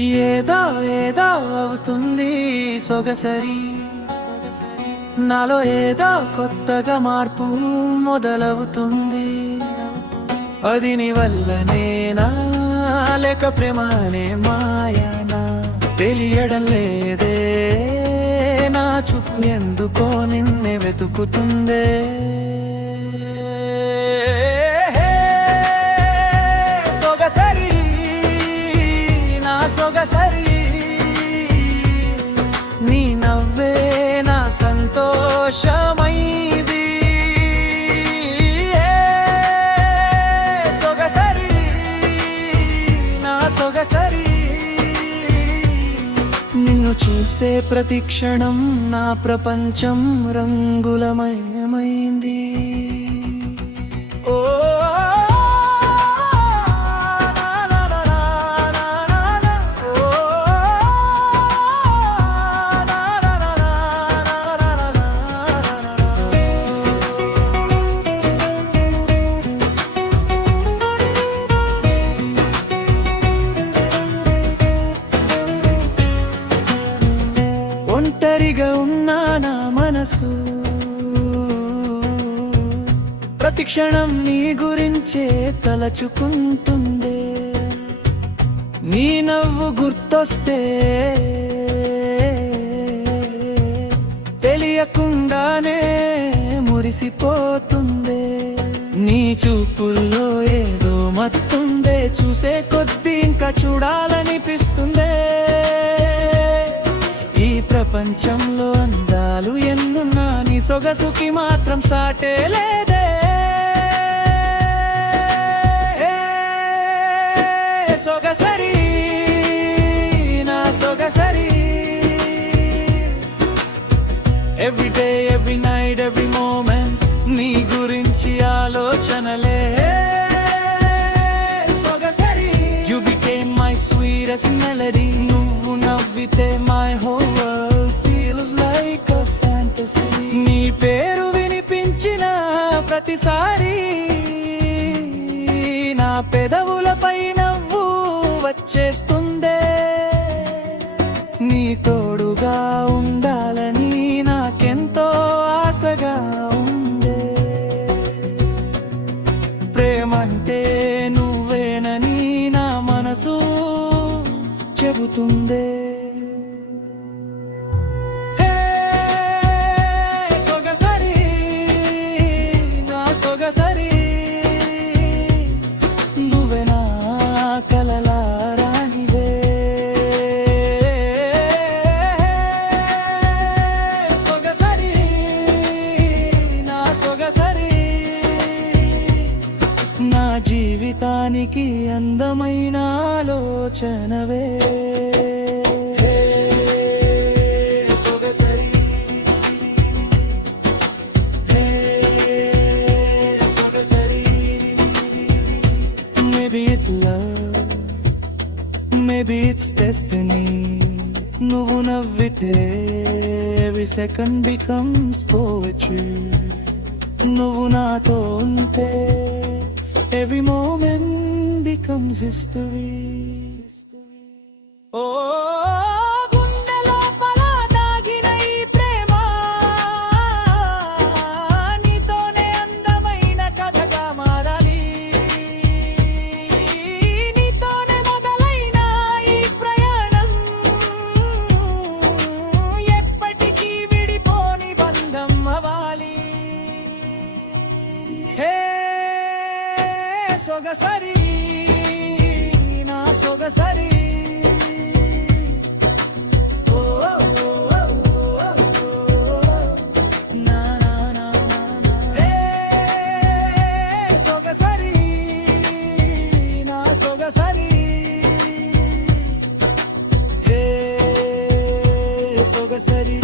ఏదో ఏదో అవుతుంది సొగసరి, నాలో ఏదో కొత్తగా మార్పు మొదలవుతుంది. అది నీ వల్లనేనా లేక ప్రేమనే మాయనా తెలియడం లేదే. నా చూపు ఎందుకో నిన్నే వెతుకుతుందే. సొగసరి నా సొగసరి, నీ నవ్వే నా సంతోషమైంది. సొగసరి నా సొగసరి, నిన్ను చూసే ప్రతి క్షణం నా ప్రపంచం రంగులమయమైంది. ఓ ఒంటరిగా ఉన్నా నా మనసు ప్రతి క్షణం నీ గురించే తలచుకుంటుందే. నీ నవ్వు గుర్తొస్తే తెలియకుండానే మురిసిపోతుందే. నీ చూపుల్లో ఏదో మత్తుందే, చూసే కొద్దీ ఇంకా చూడాలనిపిస్తుందే. ఈ ప్రపంచంలో అందాలు ఎన్నున్నా నీ సొగసుకి మాత్రం సాటే లేదే. సొగసరి నా సొగసరి, every day every night every moment నీ గురించి ఆలోచనలే. సొగసరి you became my sweetest melody, నువ్వు నవ్వితే my whole world feels like a fantasy. నీ పేరు వినిపించిన ప్రతిసారి నా పెదవులపై నవ్వు వచ్చేస్తుందే. నీ తోడుగా ఉండాలని నాకెంతో ఆశగా ఉందే. ప్రేమంటే నువ్వేనని నా మనసు చెబుతుందే. సొగసరి నా సొగసరి, నువ్వే నా కలల రాణివే. సొగసరి నా సొగసరి, నా జీవితానికి అందమైన ఆలోచనవే. సొగసరి సొగసరి, maybe it's love, maybe it's destiny. నువ్వు నవ్వితే every second becomes poetry. నువ్వు నాతో ఉంటే every moment becomes history. ఓ గుండె లోపల దాగిన ఈ ప్రేమ నీతోనే అందమైన కథగా మారాలి. నీతోనే మొదలైన ఈ ప్రయాణం ఎప్పటికీ విడిపోని బంధం అవ్వాలి. హే సొగసరి నా సొగసరి, సొగసరి నా సొగసరి, హే సొగసరి.